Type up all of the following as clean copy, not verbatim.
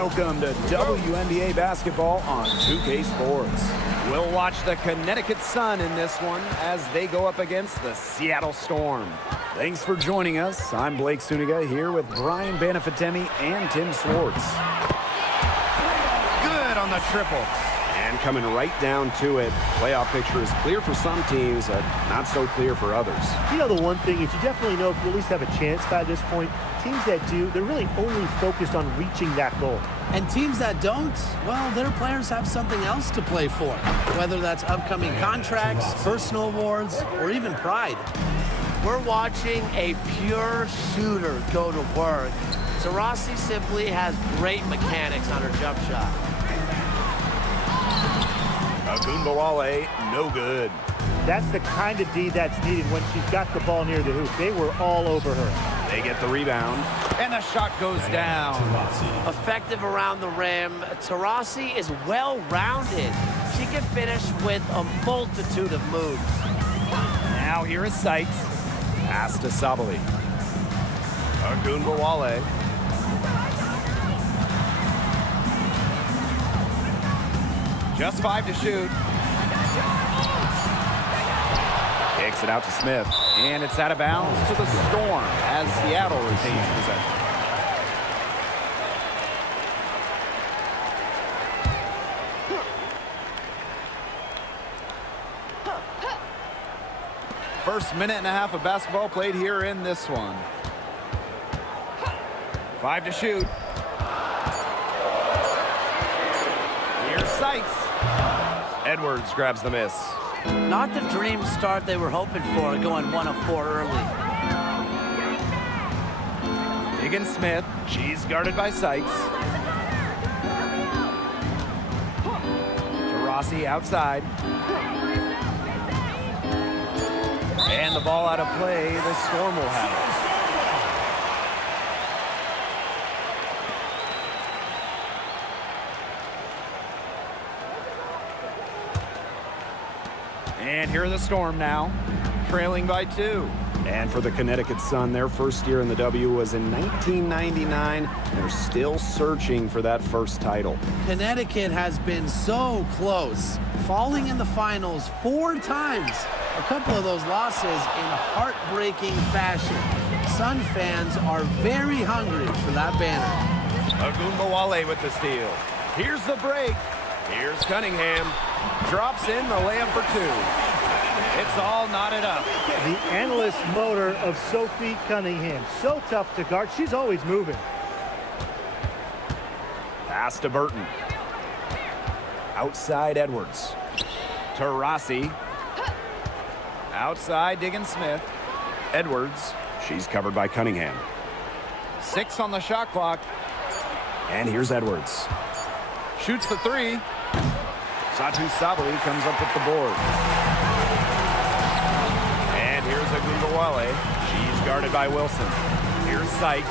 Welcome to WNBA basketball on 2K Sports. We'll watch the Connecticut Sun in this one as they go up against the Seattle Storm. Thanks for joining us. I'm Blake Suniga here with Brian Banafitemi and Tim Swartz. Good on the triple. And coming right down to it, playoff picture is clear for some teams, not so clear for others. You know, the one thing is you definitely know if you at least have a chance by this point. Teams that do, they're really only focused on reaching that goal. And teams that don't, well, their players have something else to play for, whether that's upcoming contracts, personal awards, or even pride. We're watching a pure shooter go to work. Taurasi simply has great mechanics on her jump shot. Agunbowale, no good. That's the kind of D that's needed when she's got the ball near the hoop. They were all over her. They get the rebound, and the shot goes down. Effective around the rim. Taurasi is well-rounded. She can finish with a multitude of moves. Now here is Sykes. Pass to Sabali. Agunbowale. Just 5 to shoot. Kicks it out to Smith. And it's out of bounds to the Storm as Seattle retains possession. First minute and a half of basketball played here in this one. 5 to shoot. Here's Sykes. Edwards grabs the miss. Not the dream start they were hoping for, going 1 of 4 early. Higgins Smith. She's guarded by Sykes. Taurasi outside. And the ball out of play. The Storm will have it. And here are the Storm now, trailing by 2. And for the Connecticut Sun, their first year in the W was in 1999. They're still searching for that first title. Connecticut has been so close, falling in the finals 4 times. A couple of those losses in heartbreaking fashion. Sun fans are very hungry for that banner. Agunbowale with the steal. Here's the break. Here's Cunningham. Drops in the layup for 2. It's all knotted up. The endless motor of Sophie Cunningham. So tough to guard. She's always moving. Pass to Burton. Outside Edwards. Taurasi. Outside Diggins Smith. Edwards. She's covered by Cunningham. 6 on the shot clock. And here's Edwards. Shoots the 3. Satu Sabali comes up with the board. And here's Agunbowale. She's guarded by Wilson. Here's Sykes.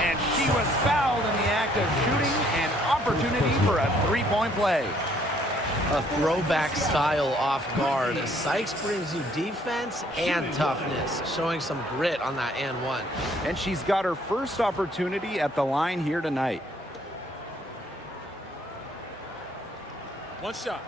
And she was fouled in the act of shooting, an opportunity for a 3-point play. A throwback style off guard. Sykes brings you defense and toughness, showing some grit on that and 1. And she's got her first opportunity at the line here tonight. 1 shot.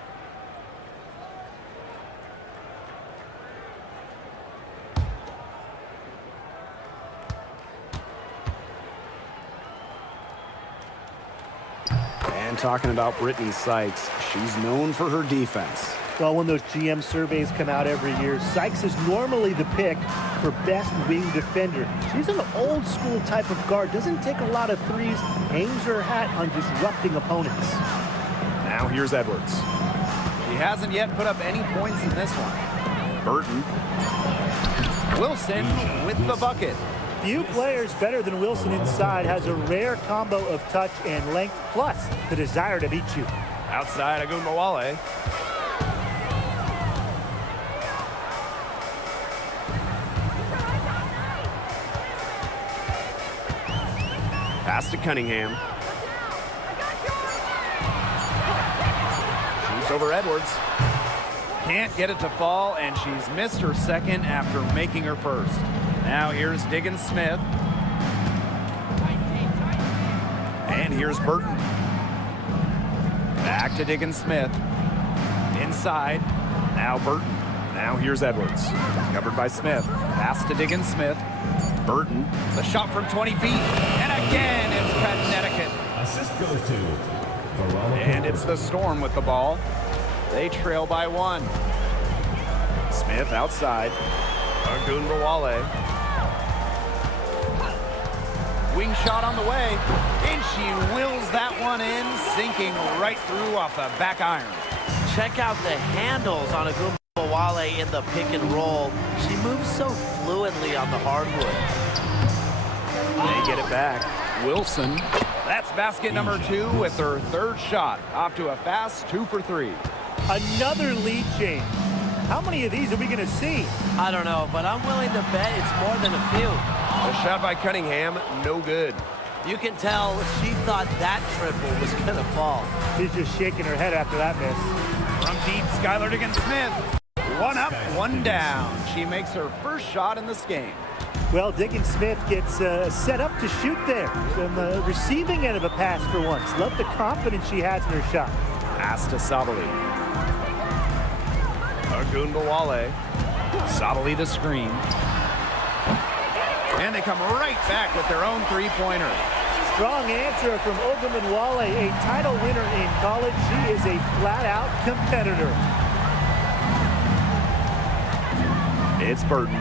And talking about Brittany Sykes, she's known for her defense. Well, when those GM surveys come out every year, Sykes is normally the pick for best wing defender. She's an old school type of guard, doesn't take a lot of threes, hangs her hat on disrupting opponents. Now here's Edwards. She hasn't yet put up any points in this one. Burton. Wilson with the bucket. Few players better than Wilson inside, has a rare combo of touch and length, plus the desire to beat you. Outside Agunbowale. Pass to Cunningham. Shoots Shoots over Edwards. Can't get it to fall, and she's missed her second after making her first. Now here's Diggins Smith. And here's Burton. Back to Diggins Smith. Inside. Now Burton. Now here's Edwards. Covered by Smith. Pass to Diggins Smith. Burton. The shot from 20 feet. And again, it's Connecticut. Assist goes to Veronica. And it's the Storm with the ball. They trail by 1. Smith outside. Agunbowale. Wing shot on the way. And she wills that one in, sinking right through off the back iron. Check out the handles on Agunbowale in the pick and roll. She moves so fluidly on the hardwood. They get it back. Wilson. That's basket number 2 with her third shot. Off to a fast 2 for 3. Another lead change. How many of these are we going to see? I don't know, but I'm willing to bet it's more than a few. A shot by Cunningham, no good. You can tell she thought that triple was going to fall. She's just shaking her head after that miss. From deep, Skylar Diggins Smith. 1 up, 1 down. She makes her first shot in this game. Well, Diggins Smith gets set up to shoot there. From the receiving end of a pass for once. Love the confidence she has in her shot. Pass to Sabali. Agunbowale. Sabali the screen. And they come right back with their own three-pointer. Strong answer from Ogunbowale, a title winner in college. She is a flat-out competitor. It's Burton.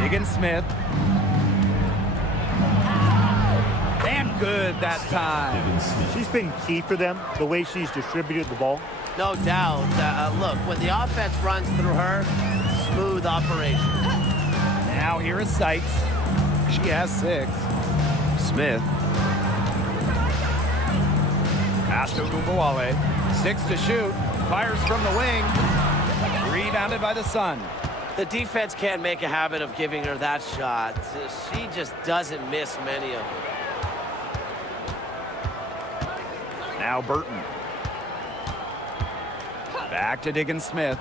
Diggins Smith. And good that time. She's been key for them, the way she's distributed the ball. No doubt. Look, when the offense runs through her, it's a smooth operation. Now here is Sykes. She has 6. Smith. Pass to Agunbowale. 6 to shoot. Fires from the wing. Rebounded by the Sun. The defense can't make a habit of giving her that shot. She just doesn't miss many of them. Now Burton. Back to Diggins Smith.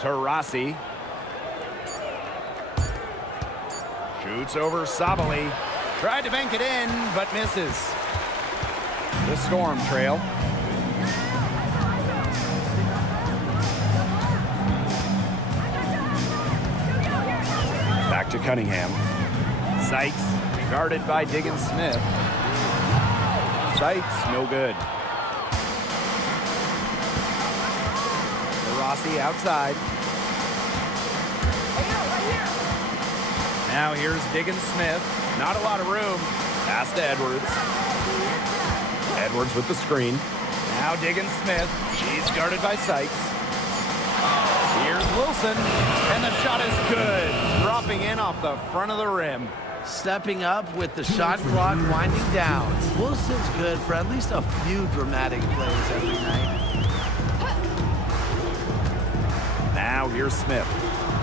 To Rossi. Shoots over Sabali. Tried to bank it in, but misses. The Storm trail. Back to Cunningham. Sykes, guarded by Diggins Smith. Sykes, no good. Rossi outside. Now here's Diggins Smith. Not a lot of room. Pass to Edwards. Edwards with the screen. Now Diggins Smith. She's guarded by Sykes. Here's Wilson. And the shot is good. Dropping in off the front of the rim. Stepping up with the shot clock winding down. Wilson's good for at least a few dramatic plays every night. Now here's Smith.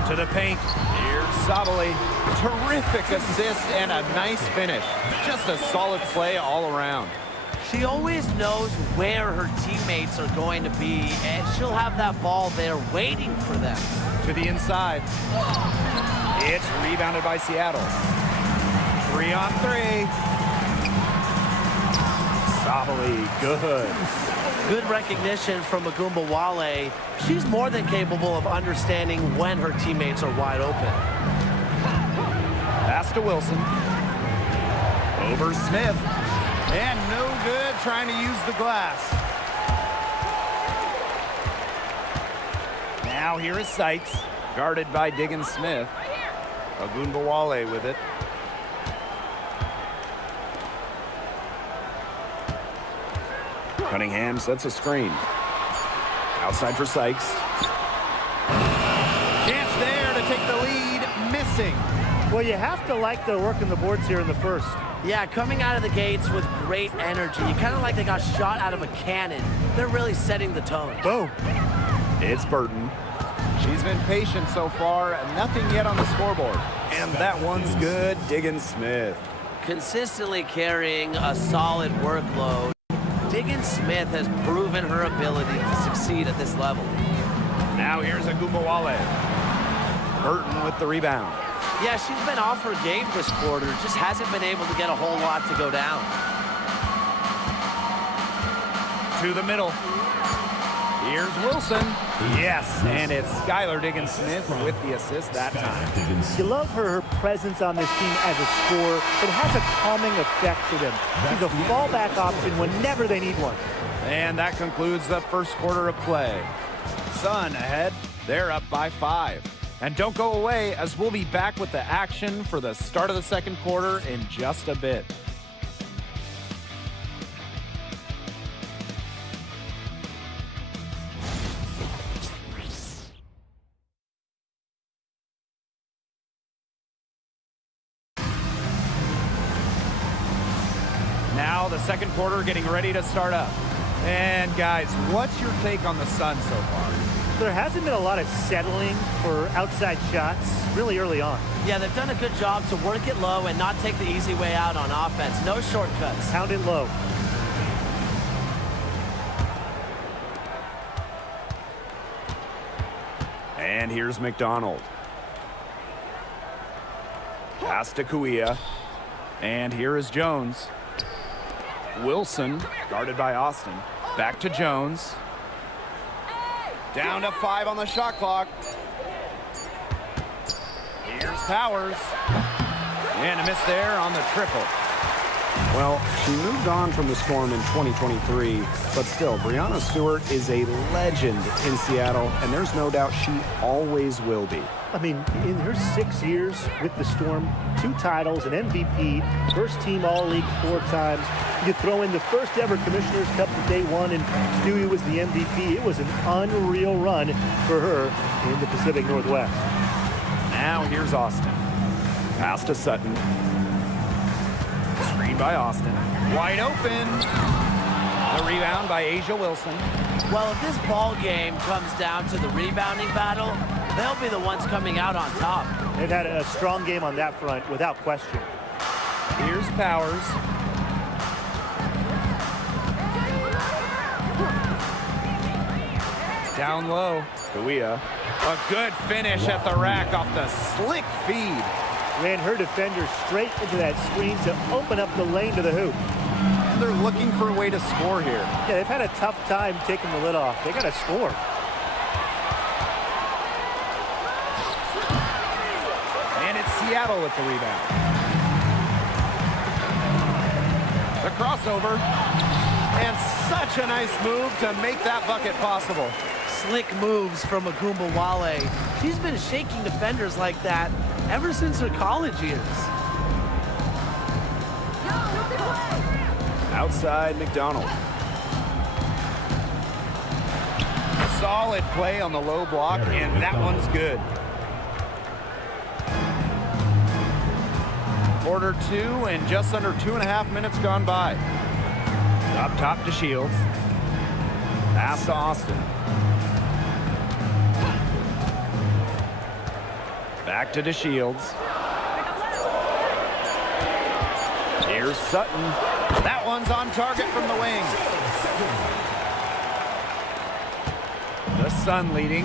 To the paint. Here's Sabali. Terrific assist and a nice finish. Just a solid play all around. She always knows where her teammates are going to be, and she'll have that ball there waiting for them. To the inside. It's rebounded by Seattle. 3 on 3. Sabali, good. Good recognition from Agunbowale. She's more than capable of understanding when her teammates are wide open. Pass to Wilson. Over Smith. And no good trying to use the glass. Now here is Sykes, guarded by Diggins Smith. Agunbowale with it. Cunningham sets a screen. Outside for Sykes. Chance there to take the lead, missing. Well, you have to like the work in the boards here in the first. Yeah, coming out of the gates with great energy. Kind of like they got shot out of a cannon. They're really setting the tone. Boom. It's Burton. She's been patient so far, and nothing yet on the scoreboard. And that one's good, Diggins Smith. Consistently carrying a solid workload. Diggins Smith has proven her ability to succeed at this level. Now here's Agumbawale. Burton with the rebound. Yeah, she's been off her game this quarter, just hasn't been able to get a whole lot to go down. To the middle. Here's Wilson. Yes, and it's Skylar Diggins-Smith with the assist that time. You love her presence on this team as a scorer. It has a calming effect for them. She's a fallback option whenever they need one. And that concludes the first quarter of play. Sun ahead. They're up by 5. And don't go away, as we'll be back with the action for the start of the second quarter in just a bit. Now the second quarter getting ready to start up. And guys, what's your take on the Sun so far? There hasn't been a lot of settling for outside shots really early on. Yeah, they've done a good job to work it low and not take the easy way out on offense. No shortcuts. Pound it low. And here's McDonald. Pass to Kuia. And here is Jones. Wilson, guarded by Austin. Back to Jones. Down to 5 on the shot clock. Here's Powers. And a miss there on the triple. Well, she moved on from the Storm in 2023, but still, Breanna Stewart is a legend in Seattle, and there's no doubt she always will be. I mean, in her 6 years with the Storm, 2 titles, an MVP, first team All-League 4 times. You throw in the first ever Commissioner's Cup that they won, and Stewie was the MVP. It was an unreal run for her in the Pacific Northwest. Now here's Austin. Pass to Sutton. Screen by Austin. Wide open. The rebound by A'ja Wilson. Well, if this ball game comes down to the rebounding battle, they'll be the ones coming out on top. They've had a strong game on that front, without question. Here's Powers. Down low. Kuia. A good finish at the rack off the slick feed. Ran her defender straight into that screen to open up the lane to the hoop. And they're looking for a way to score here. Yeah, they've had a tough time taking the lid off. They got to score. And it's Seattle with the rebound. The crossover. And such a nice move to make that bucket possible. Slick moves from Agumbawale. She's been shaking defenders like that ever since her college years. Outside McDonald. Solid play on the low block, and that one's good. Quarter 2 and just under 2.5 minutes gone by. Up top to Shields. Pass to Austin. Back to DeShields. Here's Sutton. That one's on target from the wing. The Sun leading.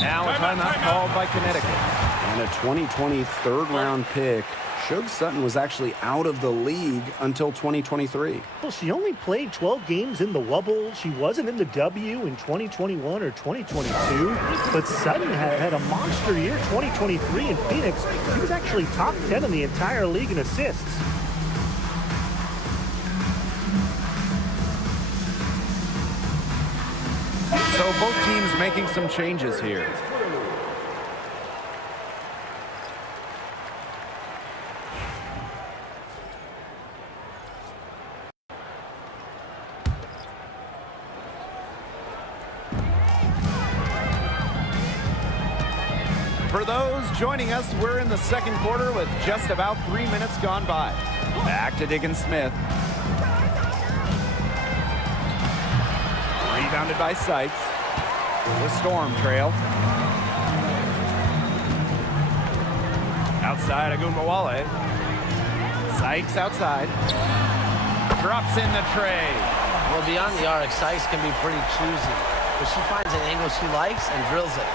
Now a timeout called by Connecticut. And a 2020 third-round pick. Shug Sutton was actually out of the league until 2023. Well, she only played 12 games in the Wubble. She wasn't in the W in 2021 or 2022. But Sutton had a monster year, 2023 in Phoenix. She was actually top 10 in the entire league in assists. So both teams making some changes here. For those joining us, we're in the second quarter with just about 3 minutes gone by. Back to Diggins-Smith. Rebounded by Sykes. The Storm trail. Outside Agumbawale. Sykes outside. Drops in the tray. Well, beyond the arc, Sykes can be pretty choosy, but she finds an angle she likes and drills it.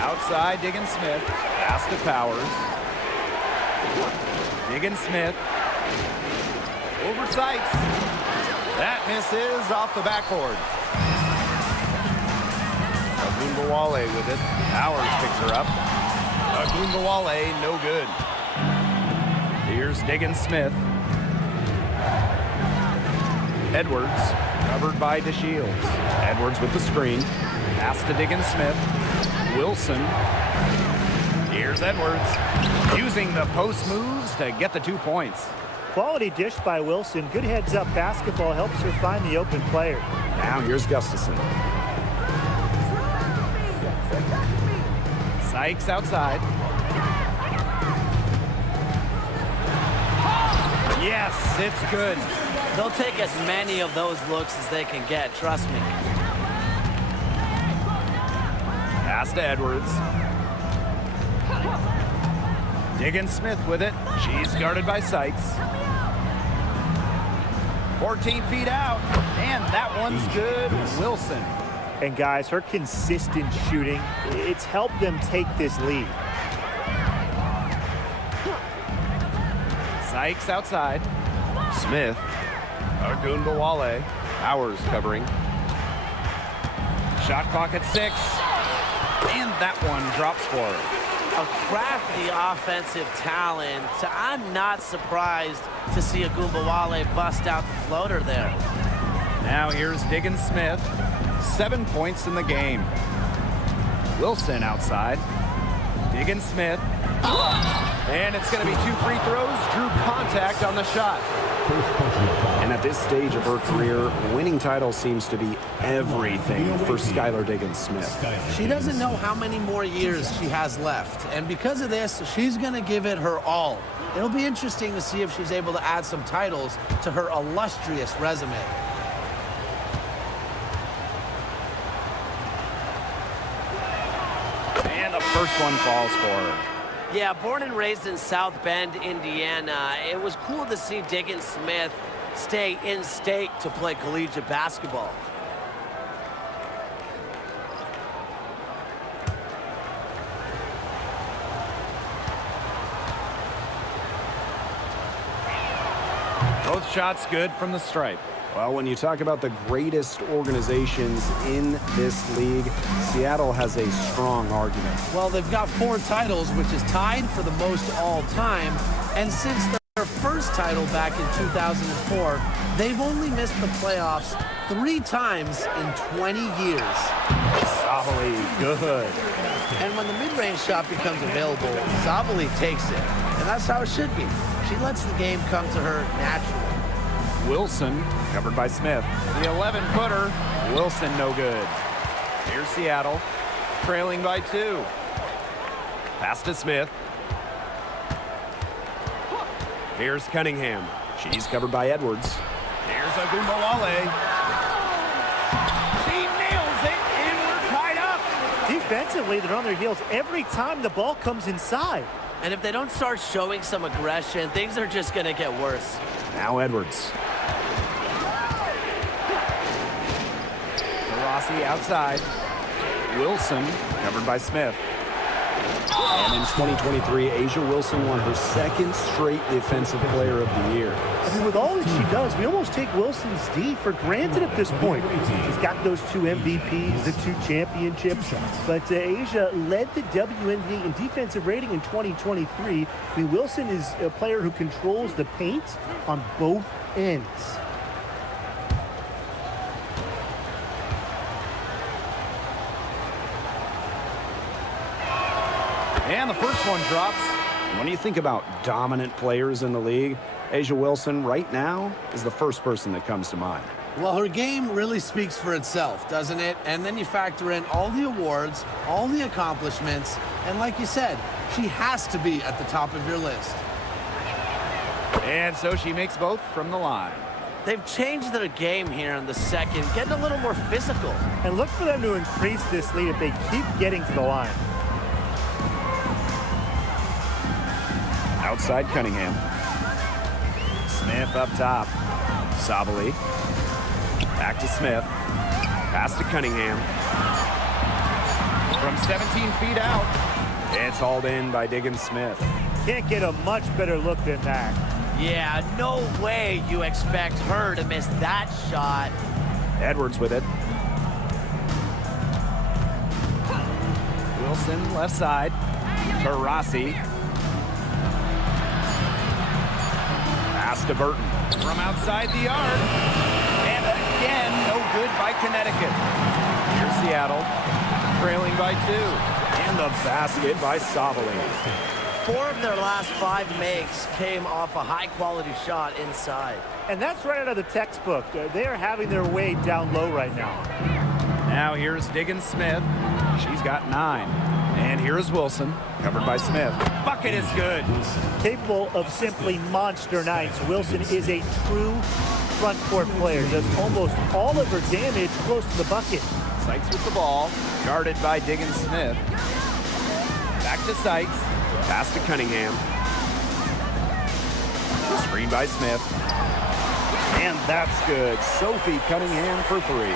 Outside, Diggin Smith. Pass to Powers. Diggin Smith. Over Sykes. That misses off the backboard. Agunbowale with it. Powers picks her up. Agunbowale, no good. Here's Diggin Smith. Edwards, covered by DeShields. Edwards with the screen. Pass to Diggin Smith. Wilson. Here's Edwards. Using the post moves to get the 2 points. Quality dish by Wilson. Good heads-up basketball helps her find the open player. Now here's Gustafson. Sykes outside. Yes, it's good. They'll take as many of those looks as they can get, trust me. Pass to Edwards. Diggin Smith with it. She's guarded by Sykes. 14 feet out, and that one's good. Wilson. And guys, her consistent shooting, it's helped them take this lead. Sykes outside. Smith. Agunbowale. Powers covering. Shot clock at 6. And that one drops for her. A crafty offensive talent. I'm not surprised to see Agunbowale bust out the floater there. Now here's Diggin Smith. 7 points in the game. Wilson outside. Diggin Smith. And it's going to be 2 free throws. Drew contact on the shot. And at this stage of her career, winning title seems to be everything for Skylar Diggin Smith. She doesn't know how many more years she has left, and because of this, she's going to give it her all. It'll be interesting to see if she's able to add some titles to her illustrious resume. And the first one falls for her. Yeah, born and raised in South Bend, Indiana, it was cool to see Diggin Smith stay in state to play collegiate basketball. Both shots good from the stripe. Well, when you talk about the greatest organizations in this league, Seattle has a strong argument. Well, they've got 4 titles, which is tied for the most all time. And since their first title back in 2004, they've only missed the playoffs 3 times in 20 years. Sabali, good. And when the mid-range shot becomes available, Sabali takes it. And that's how it should be. She lets the game come to her naturally. Wilson, covered by Smith. The 11-footer. Wilson, no good. Here's Seattle, trailing by 2. Pass to Smith. Here's Cunningham. She's covered by Edwards. Here's Agunbowale. She nails it, and we're tied up. Defensively, they're on their heels every time the ball comes inside. And if they don't start showing some aggression, things are just going to get worse. Now Edwards. Rossi outside. Wilson, covered by Smith. And in 2023, Asia Wilson won her 2nd straight Defensive Player of the Year. I mean, with all that she does, we almost take Wilson's D for granted at this point. She's got those 2 MVPs, the 2 championships, but Asia led the WNBA in defensive rating in 2023. I mean, Wilson is a player who controls the paint on both ends. And the first one drops. When you think about dominant players in the league, Asia Wilson right now is the first person that comes to mind. Well, her game really speaks for itself, doesn't it? And then you factor in all the awards, all the accomplishments, and like you said, she has to be at the top of your list. And so she makes both from the line. They've changed their game here in the second, getting a little more physical. And look for them to increase this lead if they keep getting to the line. Outside Cunningham. Smith up top. Sabali. Back to Smith. Pass to Cunningham. From 17 feet out. It's hauled in by Diggins Smith. Can't get a much better look than that. Yeah, no way you expect her to miss that shot. Edwards with it. Wilson left side. To Rossi. Pass to Burton. From outside the arc. And again, no good by Connecticut. Here's Seattle. Trailing by 2. And the basket by Sabali. 4 of their last 5 makes came off a high-quality shot inside. And that's right out of the textbook. They are having their way down low right now. Now here's Diggins Smith. She's got 9. And here's Wilson, covered by Smith. Bucket is good. Capable of simply monster nights, Wilson is a true front court player. Does almost all of her damage close to the bucket. Sykes with the ball, guarded by Diggins Smith. Back to Sykes. Pass to Cunningham. Screen by Smith. And that's good. Sophie Cunningham for 3.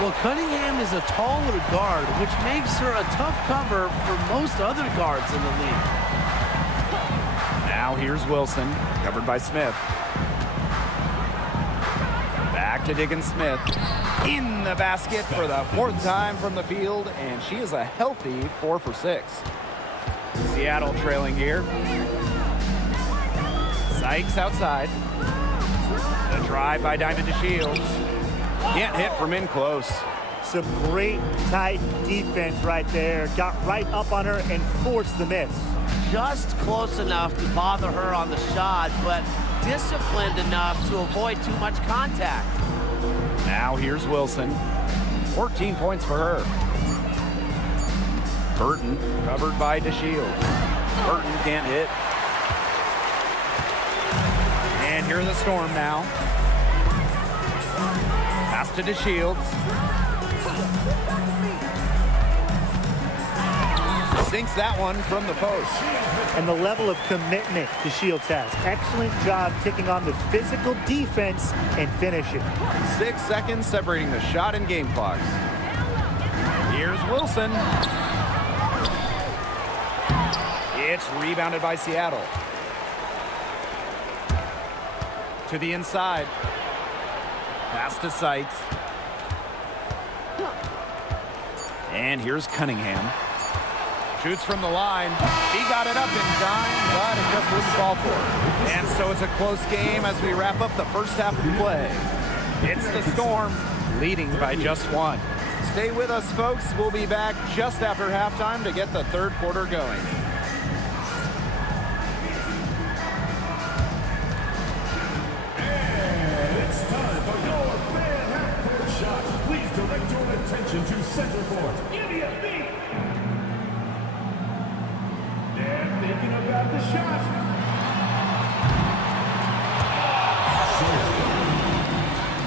Well, Cunningham is a taller guard, which makes her a tough cover for most other guards in the league. Now here's Wilson, covered by Smith. Back to Diggins Smith. In the basket for the 4th time from the field, and she is a healthy 4 for 6. Seattle trailing here. Sykes outside. The drive by Diamond DeShields. Can't hit from in close. Some great tight defense right there. Got right up on her and forced the miss. Just close enough to bother her on the shot, but disciplined enough to avoid too much contact. Now here's Wilson. 14 points for her. Burton covered by DeShields. Burton can't hit. And here are the Storm now. Pass to DeShields. Sinks that one from the post. And the level of commitment DeShields has. Excellent job taking on the physical defense and finishing. 6 seconds separating the shot and game clocks. Here's Wilson. It's rebounded by Seattle. To the inside. Pass to Sykes. And here's Cunningham. Shoots from the line. He got it up in time, but it just wouldn't fall for her. And so it's a close game as we wrap up the first half of play. It's the Storm leading by just 1. Stay with us, folks. We'll be back just after halftime to get the 3rd quarter going. Direct your attention to center court. Give me a beat. They're thinking about the shot.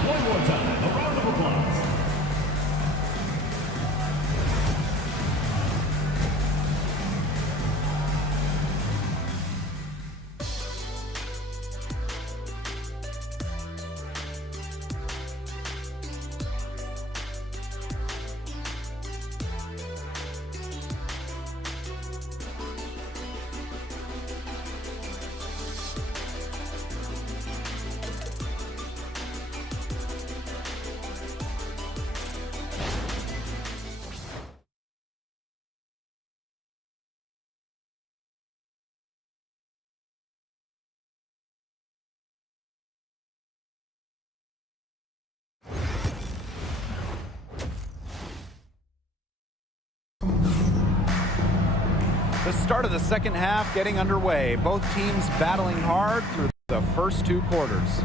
One more time, a round of applause. The start of the second half getting underway. Both teams battling hard through the first 2 quarters.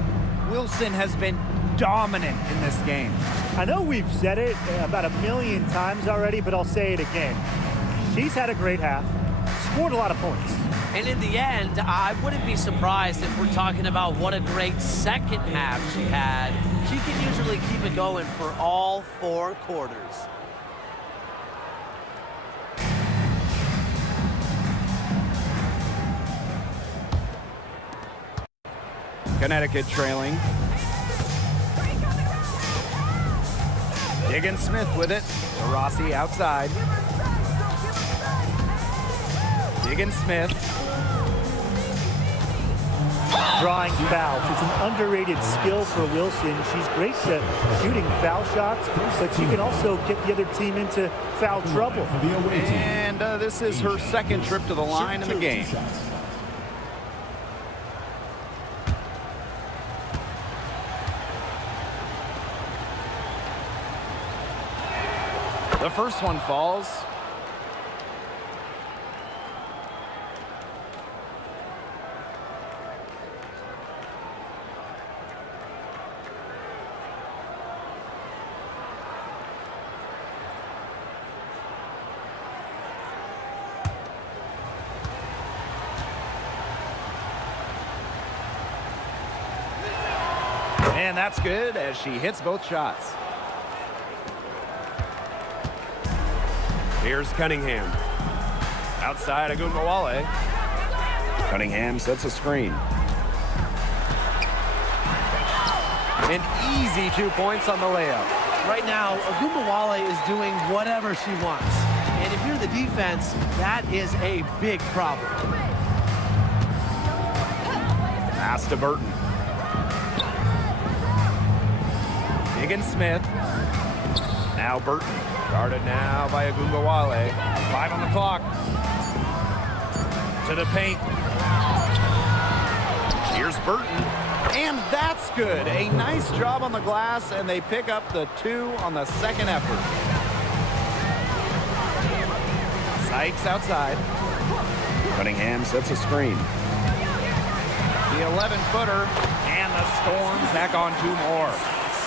Wilson has been dominant in this game. I know we've said it about 1,000,000 times already, but I'll say it again. She's had a great half, scored a lot of points. And in the end, I wouldn't be surprised if we're talking about what a great second half she had. She can usually keep it going for all 4 quarters. Connecticut trailing. Diggins Smith with it. Rossi outside. Diggins Smith. Drawing fouls. It's an underrated skill for Wilson. She's great at shooting foul shots, but she can also get the other team into foul trouble. The away team. And this is her second trip to the line in the game. The first one falls. And that's good as she hits both shots. Here's Cunningham. Outside Agunbowale. Cunningham sets a screen. An easy 2 points on the layup. Right now, Agunbowale is doing whatever she wants. And if you're the defense, that is a big problem. Pass to Burton. Diggins Smith. Now Burton. Guarded now by Agunbowale. 5 on the clock. To the paint. Here's Burton. And that's good. A nice job on the glass, and they pick up the 2 on the second effort. Sykes outside. Cunningham sets a screen. The 11-footer, and the Storm tack on 2 more.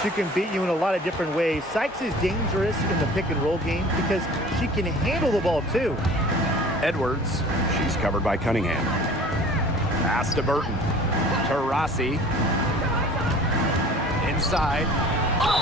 She can beat you in a lot of different ways. Sykes is dangerous in the pick and roll game because she can handle the ball too. Edwards, she's covered by Cunningham. Pass to Burton. To Rossi. Inside.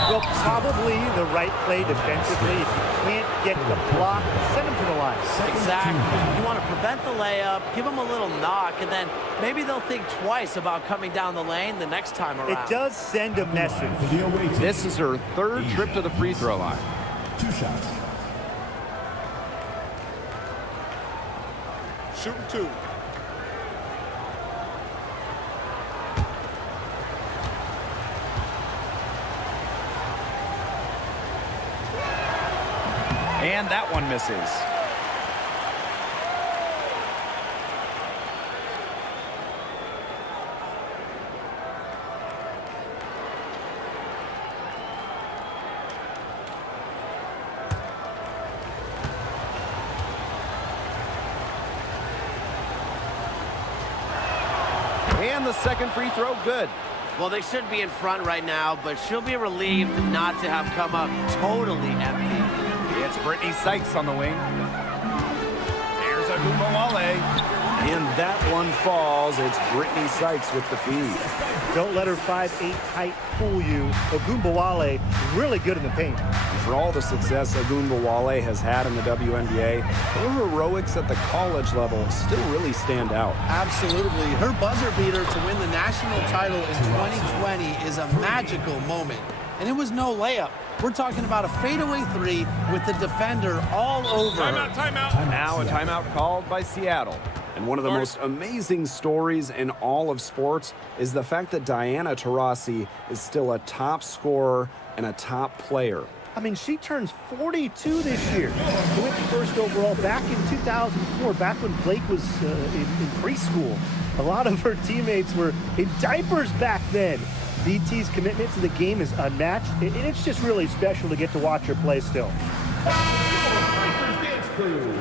Well, probably the right play defensively. If you can't get the block, send them to the line. Exactly. You want to prevent the layup, give them a little knock, and then maybe they'll think twice about coming down the lane the next time around. It does send a message. The away team. This is her 3rd trip to the free throw line. 2 shots. Shooting 2. And that one misses. And the second free throw, good. Well, they should be in front right now, but she'll be relieved not to have come up totally empty. It's Brittany Sykes on the wing. There's Agunbowale. And that one falls. It's Brittany Sykes with the feed. Don't let her 5'8" height fool you. Agunbowale really good in the paint. And for all the success Agunbowale has had in the WNBA, her heroics at the college level still really stand out. Absolutely. Her buzzer beater to win the national title in 2020 is a magical moment. And it was no layup. We're talking about a fadeaway 3 with the defender all over her. Timeout. Now a timeout called by Seattle. And one of the most amazing stories in all of sports is the fact that Diana Taurasi is still a top scorer and a top player. I mean, she turns 42 this year. She went first overall back in 2004, back when Blake was in preschool. A lot of her teammates were in diapers back then. DT's commitment to the game is unmatched, and it's just really special to get to watch her play still. Dance crew.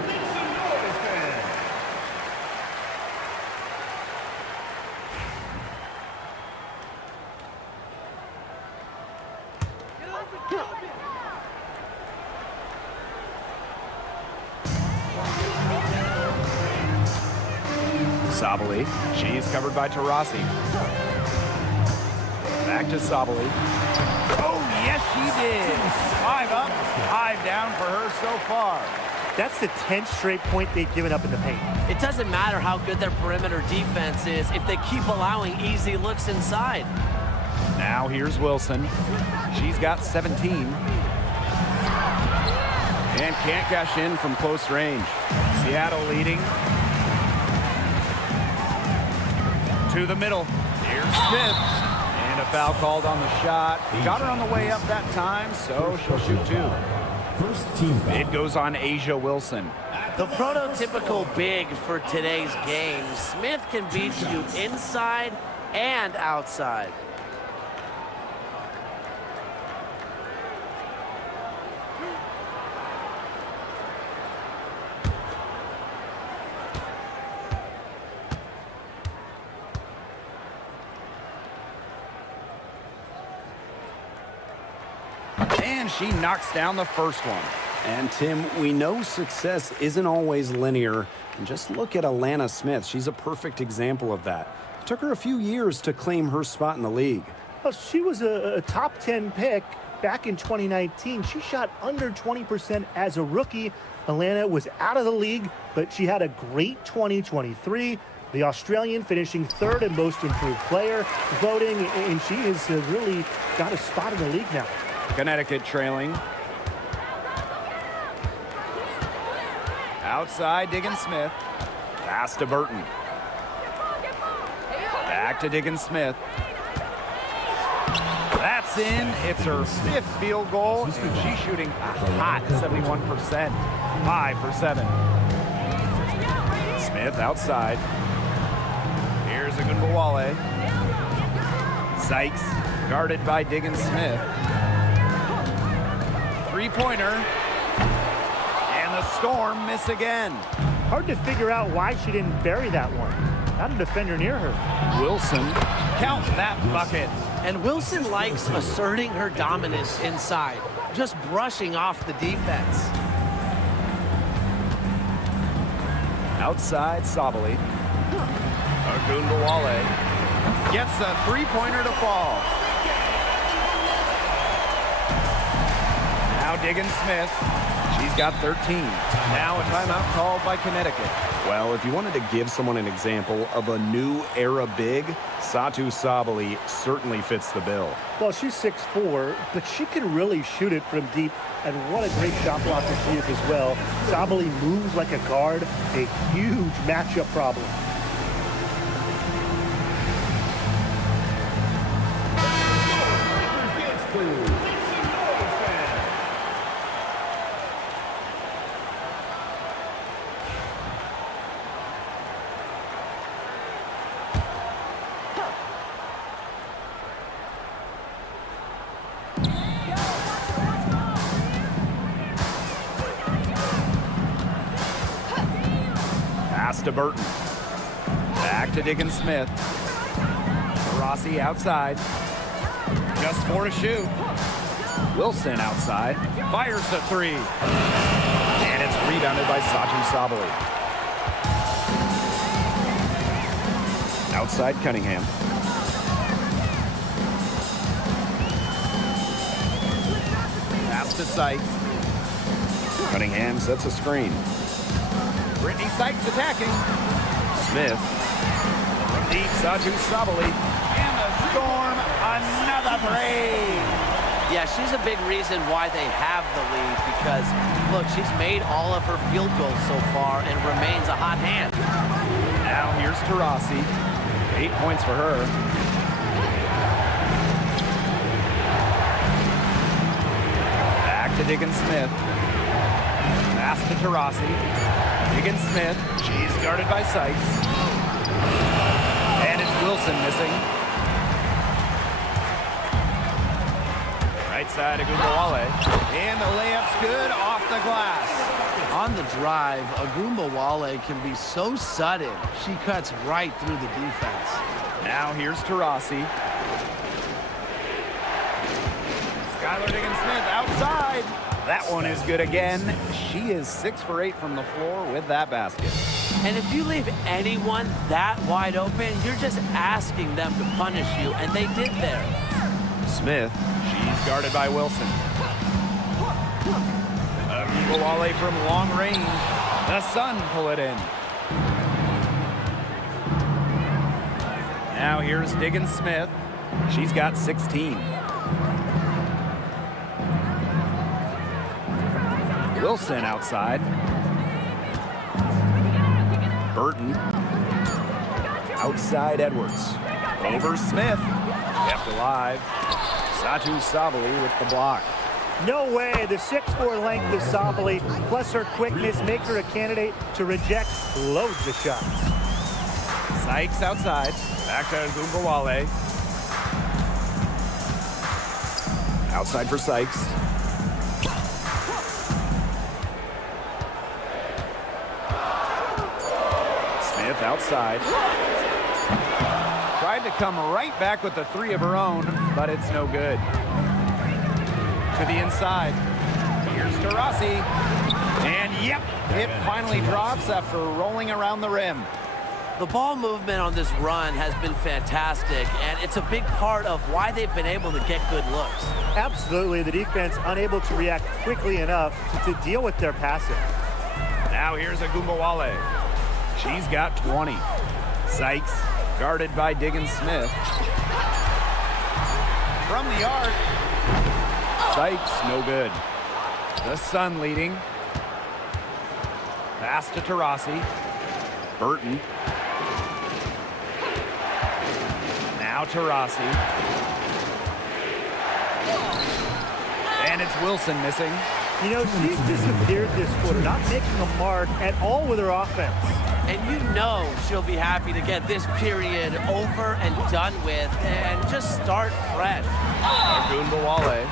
Sabali, she's covered by Taurasi. Back to Sabali. Oh, yes, she did. 5 up, 5 down for her so far. That's the 10th straight point they've given up in the paint. It doesn't matter how good their perimeter defense is if they keep allowing easy looks inside. Now here's Wilson. She's got 17. And can't cash in from close range. Seattle leading. To the middle. Here's Smith. And a foul called on the shot. Got her on the way up that time, so she'll shoot two. First team foul. It goes on Asia Wilson. The prototypical big for today's game. Smith can beat you inside and outside. And she knocks down the first one. And Tim, we know success isn't always linear. And just look at Alana Smith. She's a perfect example of that. It took her a few years to claim her spot in the league. Well, she was a top 10 pick back in 2019. She shot under 20% as a rookie. Alana was out of the league, but she had a great 2023. The Australian finishing third in most improved player voting, and she has really got a spot in the league now. Connecticut trailing. Outside, Diggins-Smith. Pass to Burton. Back to Diggins-Smith. That's in. It's her fifth field goal, and she's shooting a hot 71%. 5 for 7. Smith outside. Here's Agunbowale. Sykes guarded by Diggins-Smith. Three-pointer. And the Storm miss again. Hard to figure out why she didn't bury that one. Not a defender near her. Wilson, count that bucket. And Wilson likes asserting her dominance inside, just brushing off the defense. Outside, Sabali. Agunbowale gets a three-pointer to fall. Now Diggins-Smith. She's got 13. Now a timeout called by Connecticut. Well, if you wanted to give someone an example of a new era big, Satou Sabali certainly fits the bill. Well, she's 6'4", but she can really shoot it from deep, and what a great shot blocker she is as well. Sabali moves like a guard, a huge matchup problem. To Burton. Back to Diggins-Smith. Rossi outside. Just 4 to shoot. Wilson outside. Fires the three. And it's rebounded by Satou Sabali. Outside Cunningham. Pass to Sykes. Cunningham sets a screen. Brittany Sykes attacking. Smith. From deep, Satou Sabali. And the Storm, another three. Yeah, she's a big reason why they have the lead because, look, she's made all of her field goals so far and remains a hot hand. Now here's Taurasi. 8 points for her. Back to Diggins-Smith. Pass to Taurasi. Diggins-Smith, she's guarded by Sykes. And it's Wilson missing. Right side, Agunbowale. And the layup's good off the glass. On the drive, Agunbowale can be so sudden. She cuts right through the defense. Now here's Taurasi. Skylar Diggins-Smith outside. That one is good again. She is 6 for 8 from the floor with that basket. And if you leave anyone that wide open, you're just asking them to punish you, and they did there. Smith, she's guarded by Wilson. Ogunbowale from long range. The Sun pull it in. Now here's Diggins Smith. She's got 16. Wilson outside. Burton. Outside Edwards. Over Smith. Kept alive. Satu Sabali with the block. No way. The 6'4" length of Sabali, plus her quickness, make her a candidate to reject loads of shots. Sykes outside. Back to Ogunbowale. Outside for Sykes. Smith outside. Tried to come right back with the three of her own, but it's no good. To the inside. Here's Taurasi. And yep, it finally drops after rolling around the rim. The ball movement on this run has been fantastic, and it's a big part of why they've been able to get good looks. Absolutely. The defense unable to react quickly enough to deal with their passing. Now here's Ogunbowale. She's got 20. Sykes guarded by Diggins Smith. From the arc. Sykes, no good. The Sun leading. Pass to Taurasi. Burton. Now Taurasi. And it's Wilson missing. You know, she's disappeared this quarter, not making a mark at all with her offense. And you know she'll be happy to get this period over and done with and just start fresh. Ogunbowale.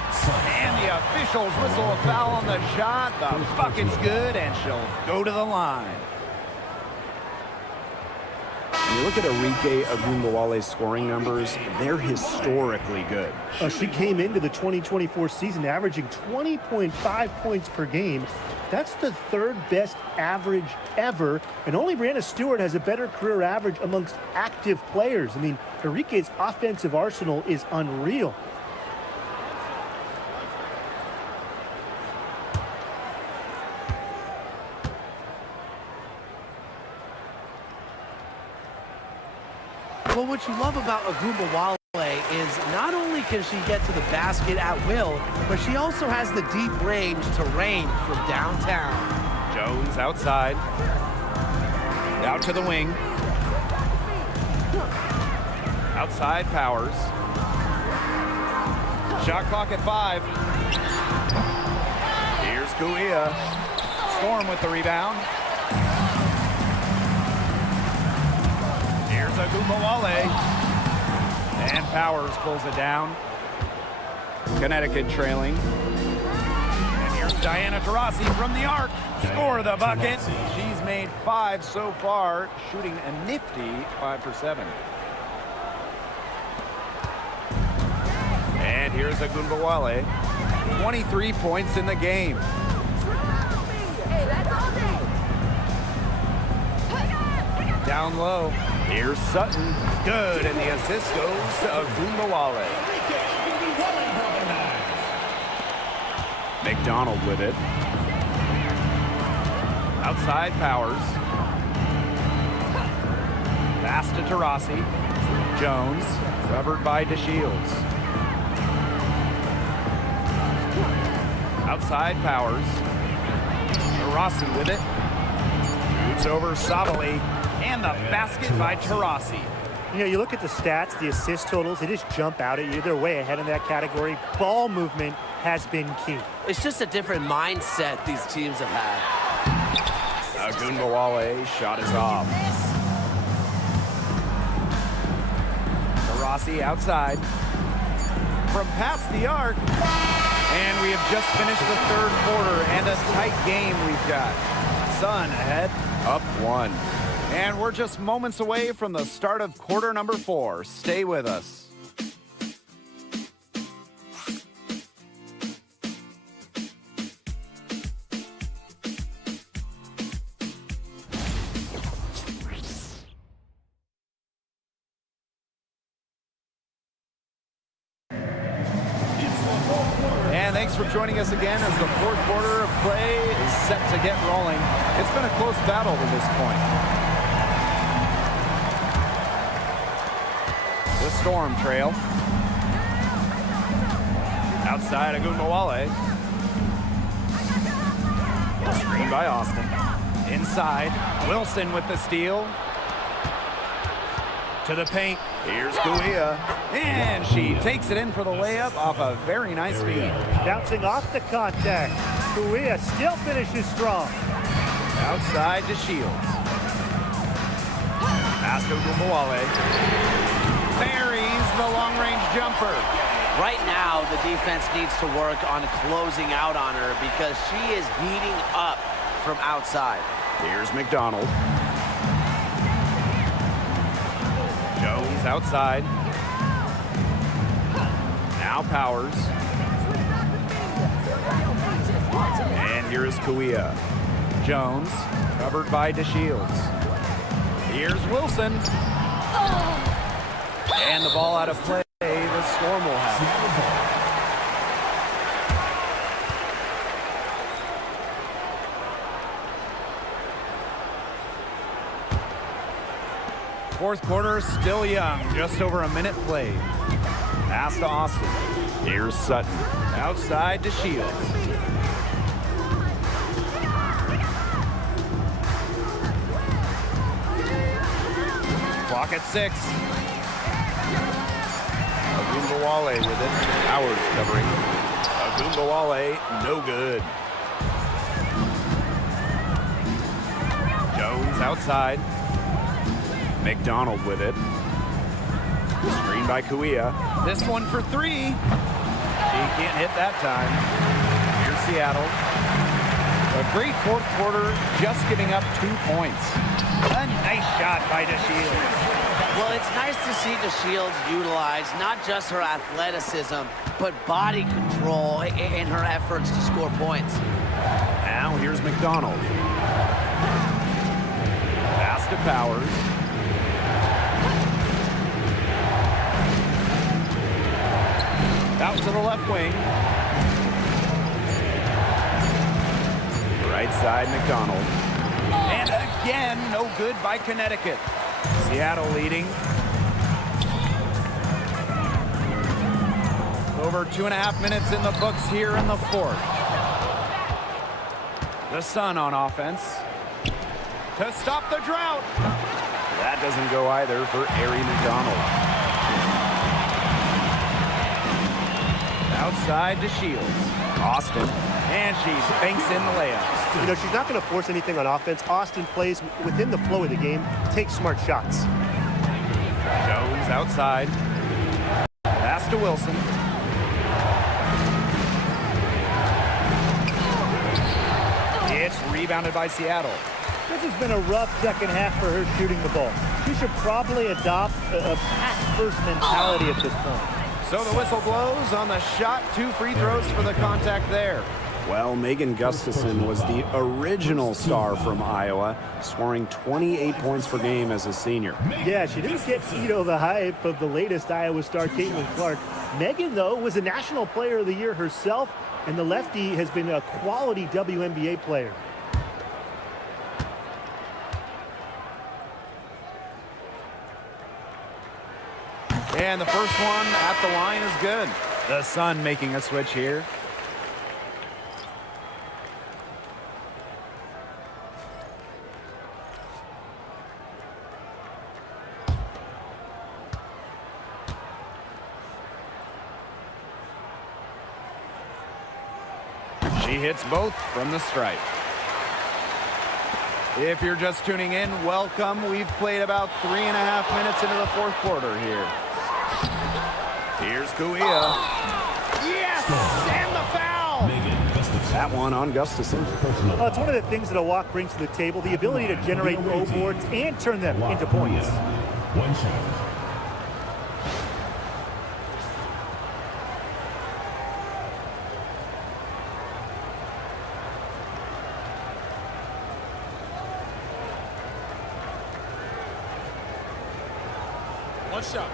And the officials whistle a foul on the shot. The bucket's good, and she'll go to the line. When you look at Arike Ogunbowale's scoring numbers, they're historically good. She came into the 2024 season averaging 20.5 points per game. That's the third best average ever, and only Brianna Stewart has a better career average amongst active players. I mean, Arike's offensive arsenal is unreal. Well, what you love about Ogunbowale is not only can she get to the basket at will, but she also has the deep range to range from downtown. Jones outside. Out to the wing. Outside Powers. Shot clock at 5. Here's Kuia. Storm with the rebound. Here's Ogunbowale. And Powers pulls it down. Connecticut trailing. And here's Diana Taurasi from the arc. Score the bucket. She's made 5 so far, shooting a nifty 5 for 7. And here's Ogunbowale. 23 points in the game. Down low. Here's Sutton. Good, and the assist goes to Ogunbowale. McDonald with it. Outside Powers. Pass to Taurasi. Jones, covered by DeShields. Outside Powers. Taurasi with it. Shoots over Sabali. And the basket by Taurasi. You know, you look at the stats, the assist totals, they just jump out at you. They're way ahead in that category. Ball movement has been key. It's just a different mindset these teams have had. Ogunbowale shot is off. Taurasi outside. From past the arc. And we have just finished the third quarter, and a tight game we've got. Sun ahead, up 1. And we're just moments away from the start of quarter number 4. Stay with us. And thanks for joining us again as the fourth quarter of play is set to get rolling. It's been a close battle to this point. The Storm trail. Outside Agumbawale. Screen by Austin. Inside, Wilson with the steal. To the paint. Here's Kuia. And she takes it in for the layup off a very nice feed. Bouncing off the contact. Kuia still finishes strong. Outside to Shields. Pass to Agumbawale. Buries the long-range jumper. Right now, the defense needs to work on closing out on her because she is heating up from outside. Here's McDonald. Jones outside. Now Powers. And here is Kuia. Jones, covered by DeShields. Here's Wilson. And the ball out of play. The Storm will have it. Fourth quarter still young, just over a minute played. Pass to Austin. Here's Sutton. Outside to Shields. Clock at 6. Agumbawale with it. Powers covering. Agumbawale, no good. Jones outside. McDonald with it. Screen by Kuia. This one for 3. He can't hit that time. Here's Seattle. A great fourth quarter, just giving up 2 points. A nice shot by DeShields. Well, it's nice to see DeShields utilize not just her athleticism, but body control in her efforts to score points. Now here's McDonald. Pass to Powers. Out to the left wing. Right side, McDonald. And again, no good by Connecticut. Seattle leading. Over 2.5 minutes in the books here in the fourth. The Sun on offense. To stop the drought. That doesn't go either for Ari McDonald. Outside to Shields. Austin. And she banks in the layup. You know, she's not going to force anything on offense. Austin plays within the flow of the game, takes smart shots. Jones outside. Pass to Wilson. It's rebounded by Seattle. This has been a rough second half for her shooting the ball. She should probably adopt a pass-first mentality at this point. So the whistle blows on the shot. 2 free throws for the contact there. Well, Megan Gustafson was the original star from Iowa, scoring 28 points per game as a senior. Yeah, she didn't get, the hype of the latest Iowa star, Caitlin Clark. Megan, though, was a National Player of the Year herself, and the lefty has been a quality WNBA player. And the first one at the line is good. The Sun making a switch here. She hits both from the stripe. If you're just tuning in, welcome. We've played about 3.5 minutes into the fourth quarter here. Here's Kuia. Yes! And the foul! That one on Gustafson. Well, it's one of the things that a walk brings to the table, the ability to generate low boards and turn them into points. One shot. One shot.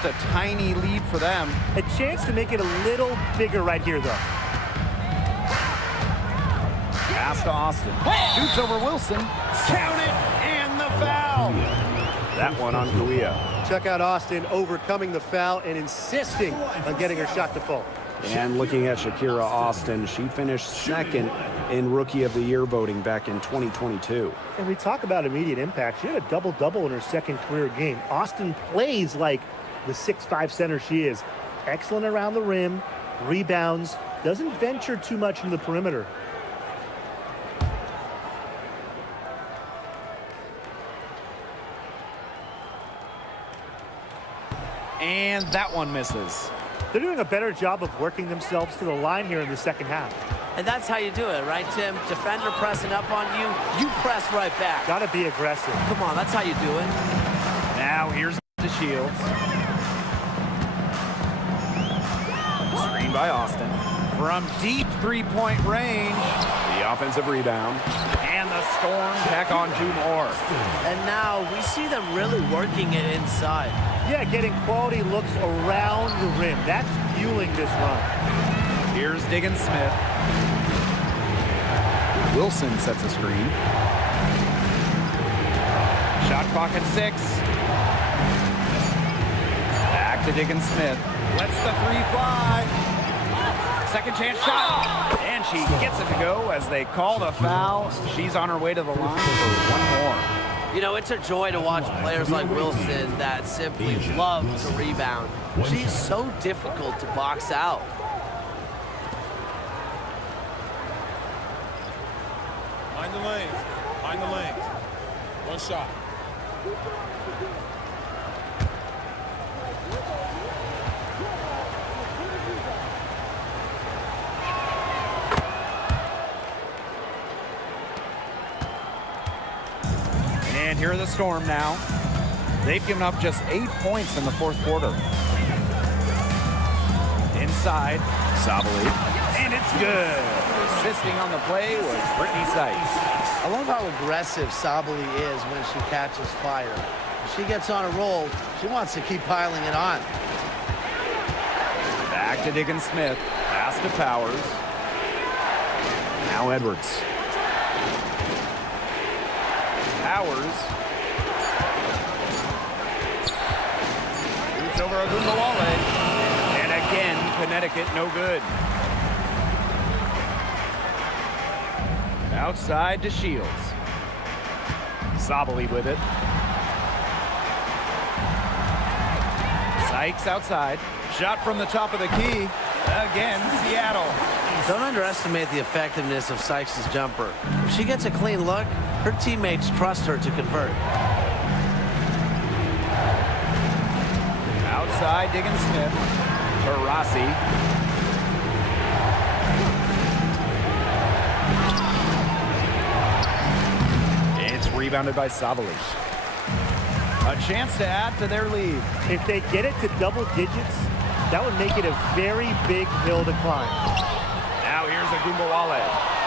just a tiny lead for them. A chance to make it a little bigger right here, though. Pass to Austin. Shoots over Wilson. Count it, and the foul. That one on Kuia. Check out Austin overcoming the foul and insisting on getting her shot to fall. And looking at Shakira Austin, she finished second in Rookie of the Year voting back in 2022. And we talk about immediate impact. She had a double-double in her second career game. Austin plays like the 6'5" center she is. Excellent around the rim, rebounds, doesn't venture too much in the perimeter. And that one misses. They're doing a better job of working themselves to the line here in the second half. And that's how you do it, right, Tim? Defender pressing up on you, you press right back. Gotta be aggressive. Come on, that's how you do it. Now here's the Shields. Screen by Austin. From deep three-point range, the offensive rebound. And the Storm tack on 2 more. And now we see them really working it inside. Yeah, getting quality looks around the rim. That's fueling this run. Here's Diggins Smith. Wilson sets a screen. Shot clock at 6. Back to Diggins Smith. Lets the 3 fly. Second chance shot. And she gets it to go as they call the foul. She's on her way to the line for 1 more. You know, it's a joy to watch players like Wilson that simply love to rebound. She's so difficult to box out. Mind the lanes. Mind the lanes. 1 shot. And here are the Storm now. They've given up just 8 points in the 4th quarter. Inside, Sabali. And it's good. Assisting on the play was Brittany Sykes. I love how aggressive Sabali is when she catches fire. If she gets on a roll, she wants to keep piling it on. Back to Diggins Smith. Pass to Powers. Now Edwards. Powers. Shoots over Agumbawale. And again, Connecticut no good. Outside to Shields. Sabali with it. Sykes outside. Shot from the top of the key. Again, Seattle. Don't underestimate the effectiveness of Sykes' jumper. If she gets a clean look, her teammates trust her to convert. Outside, Diggins Smith. To Rossi. It's rebounded by Sabali. A chance to add to their lead. If they get it to double digits, that would make it a very big hill to climb. Now here's Agumbawale.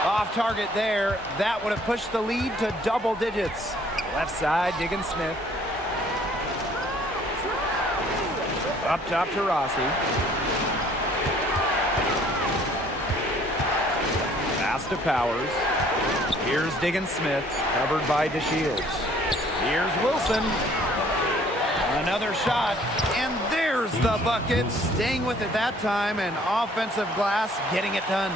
Off target there. That would have pushed the lead to double digits. Left side, Diggins Smith. Up top to Rossi. Pass to Powers. Here's Diggins Smith, covered by DeShields. Here's Wilson. Another shot, and there's the bucket. Staying with it that time, and offensive glass getting it done.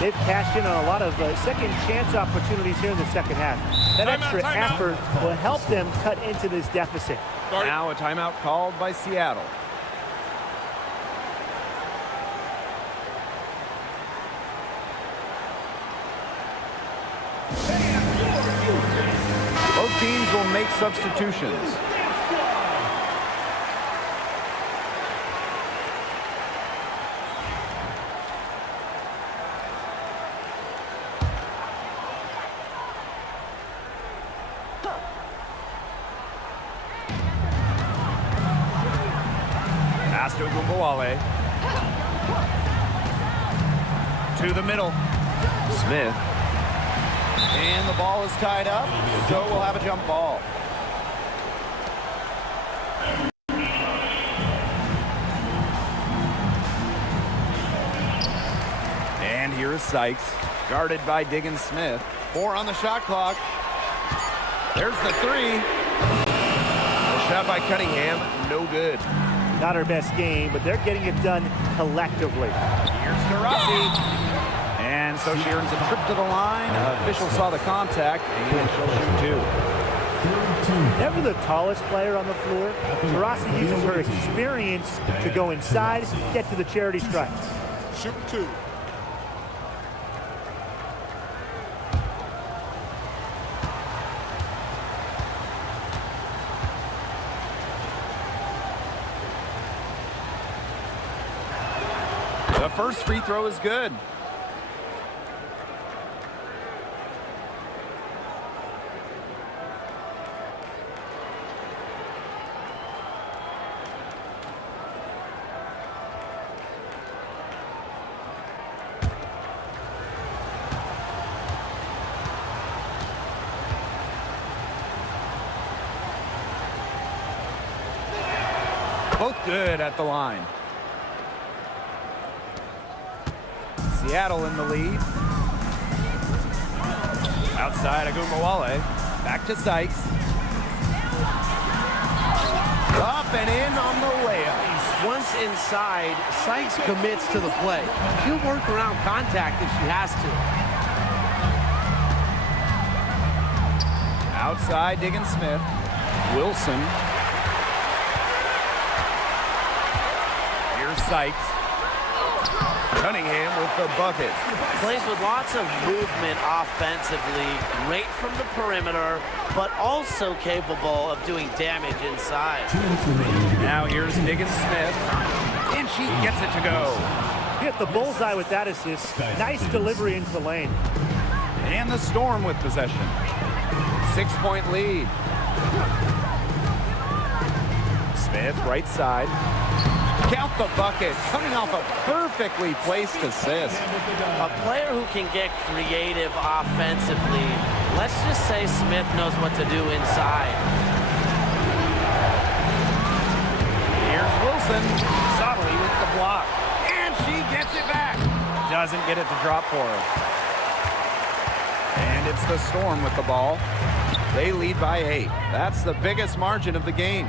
They've cashed in on a lot of second chance opportunities here in the second half. That extra effort will help them cut into this deficit. Now a timeout called by Seattle. Both teams will make substitutions. Pass to Agumbawale. To the middle. Smith. And the ball is tied up, so we'll have a jump ball. Here's Sykes, guarded by Diggins Smith. 4 on the shot clock. There's the 3. The shot by Cunningham, no good. Not her best game, but they're getting it done collectively. Here's DeRossi. And so she earns a trip to the line. Officials saw the contact, and she'll shoot 2. Never the tallest player on the floor, DeRossi uses her experience to go inside, get to the charity stripe. Shoot 2. The first free throw is good. Both good at the line. Seattle in the lead. Outside Agumbawale. Back to Sykes. Up and in on the layup. Once inside, Sykes commits to the play. She'll work around contact if she has to. Outside Diggins Smith. Wilson. Here's Sykes. Cunningham with the bucket. Plays with lots of movement offensively, great from the perimeter, but also capable of doing damage inside. Now here's Diggins Smith, and she gets it to go. Hit the bullseye with that assist. Nice delivery into the lane. And the Storm with possession. 6-point lead. Smith, right side. Count the bucket, coming off a perfectly placed assist. A player who can get creative offensively. Let's just say Smith knows what to do inside. Here's Wilson. Sottily with the block. And she gets it back. Doesn't get it to drop for her. And it's the Storm with the ball. They lead by 8. That's the biggest margin of the game.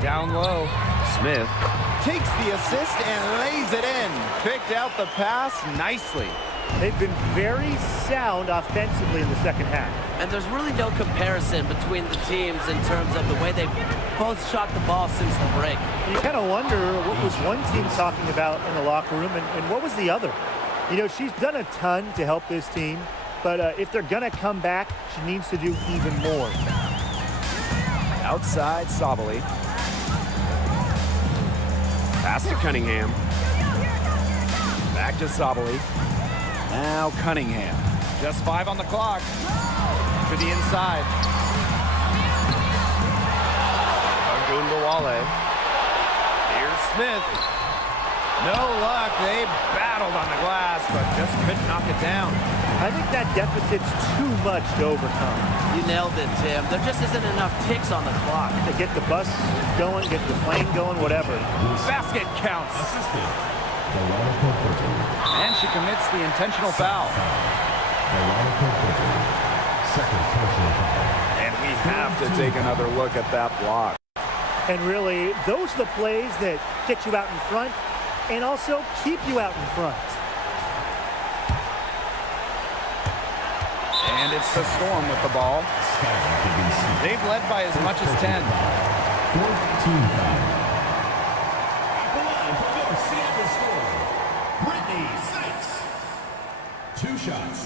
Down low. Smith takes the assist and lays it in. Picked out the pass nicely. They've been very sound offensively in the second half. And there's really no comparison between the teams in terms of the way they've both shot the ball since the break. You kind of wonder what was one team talking about in the locker room and what was the other. You know, she's done a ton to help this team, but if they're going to come back, she needs to do even more. Outside, Sottily. Pass to Cunningham. Back to Sottily. Now Cunningham. Just 5 on the clock. To the inside. Agumbawale. Here's Smith. No luck. They battled on the glass, but just couldn't knock it down. I think that deficit's too much to overcome. You nailed it, Tim. There just isn't enough ticks on the clock. To get the bus going, get the plane going, whatever. Basket counts. And she commits the intentional foul. And we have to take another look at that block. And really, those are the plays that get you out in front and also keep you out in front. And it's the Storm with the ball. They've led by as much as 10. 14-5. Seattle Storm, Brittany Sykes. 2 shots.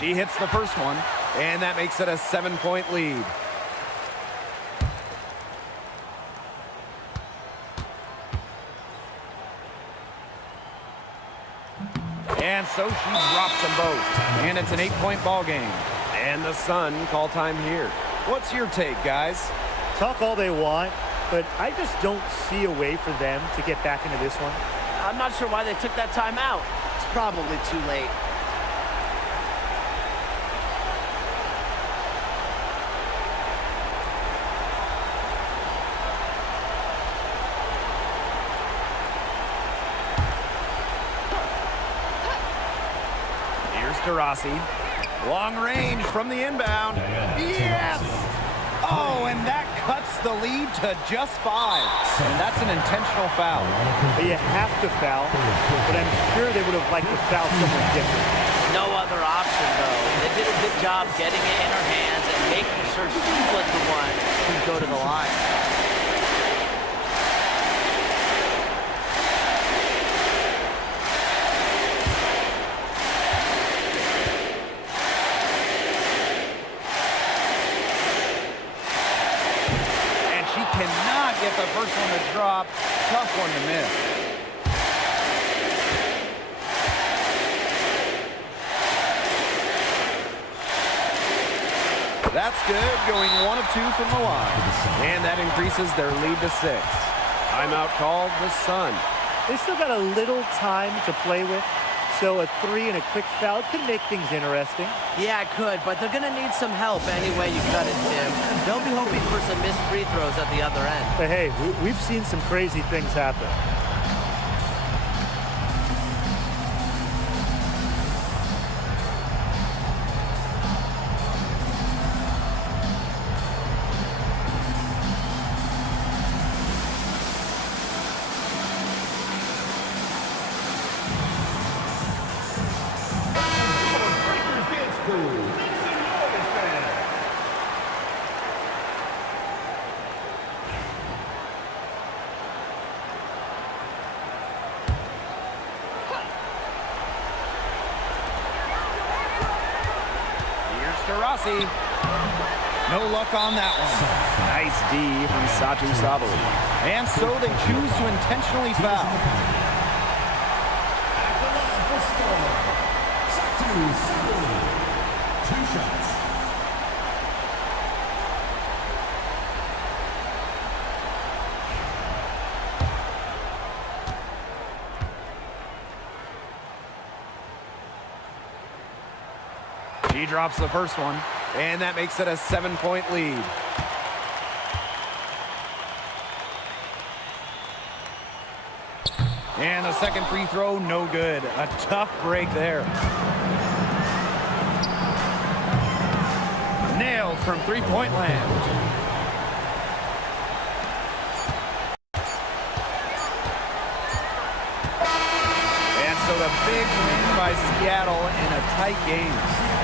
She hits the first one, and that makes it a 7-point lead. And so she drops them both. And it's an 8-point ball game. And the Sun call time here. What's your take, guys? Talk all they want, but I just don't see a way for them to get back into this one. I'm not sure why they took that time out. It's probably too late. Here's to Rossi. Long range from the inbound. Yes! Oh, and that cuts the lead to just 5. And that's an intentional foul. You have to foul, but I'm sure they would have liked to foul someone different. No other option, though. They did a good job getting it in her hands and making sure she was the one who go to the line. Cannot get the first one to drop. Tough one to miss. That's good, going 1 of 2 from the line. And that increases their lead to 6. Timeout called the Sun. They still got a little time to play with, so a 3 and a quick foul could make things interesting. Yeah, it could, but they're going to need some help any way you cut it, Tim. They'll be hoping for some missed free throws at the other end. But hey, we've seen some crazy things happen. Rossi. No luck on that one. Nice D from Satu Sabali. And so they choose to intentionally foul. Satu Sabali. 2 shots. He drops the first one, and that makes it a 7-point lead. And the second free throw, no good. A tough break there. Nailed from three-point land. So the big win by Seattle in a tight game.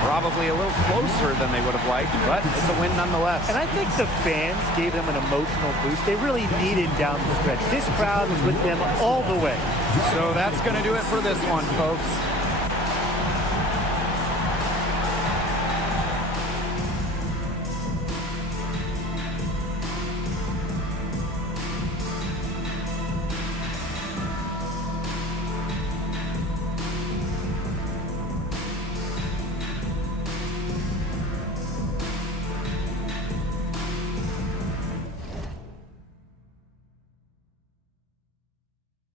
Probably a little closer than they would have liked, but it's a win nonetheless. And I think the fans gave them an emotional boost. They really needed down the stretch. This crowd was with them all the way. So that's going to do it for this one, folks.